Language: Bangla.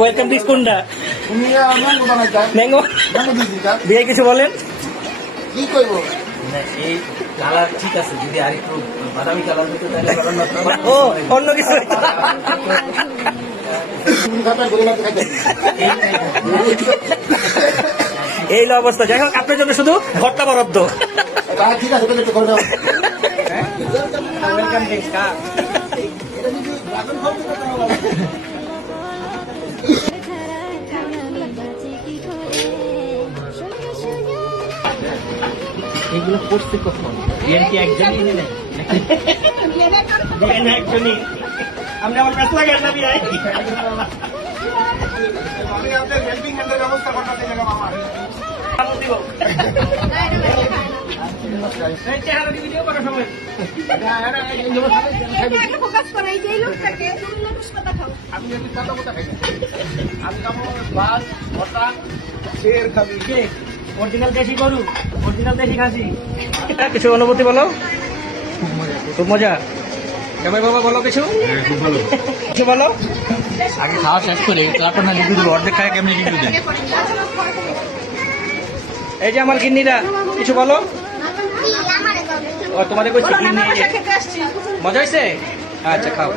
ওয়েলকাম ডিশ কোনটা? ম্যাঙ্গো দিয়ে কিছু বলেন। কি করব এই কালার ঠিক আছে, যদি আরেকটু বাদামি কালার হতো তাহলে ও অন্য কিছু এই অবস্থা। যাই হোক, আপনার জন্য শুধু ঘরটা বরাদ্দ। ঠিক আছে করে দাও। ওয়েলকাম ড্রিঙ্ক এগুলো করছে কখন? কি একজনই নেই একজনই। আমরা আমার কাছে লাগে না বিয়ে আমি আপনাদের হেল্পিং হ্যান্ডের ব্যবস্থা করতে দিলাম আমার। ভিডিও করার সময় আমি যদি সাদা কথা খাই আমি খাবো ভাত ভর্তা শের খাবি। অরিজিনাল দেশি গরু, অরিজিনাল দেশি খাসি। কিছু অনুভূতি বলো। খুব মজা। এবার বাবা বলো কিছু। খুব ভালো। কিছু বলো। আগে খাওয়া শেষ করে কার্টুন লিখে দিল, অর্ধেক খায় কেমনি লিখে দেন। এই যে আমার গিন্নিরা, কিছু বলো। ও তোমাদের কইছি গিন্নি। মজা হয়েছে? আচ্ছা খাও।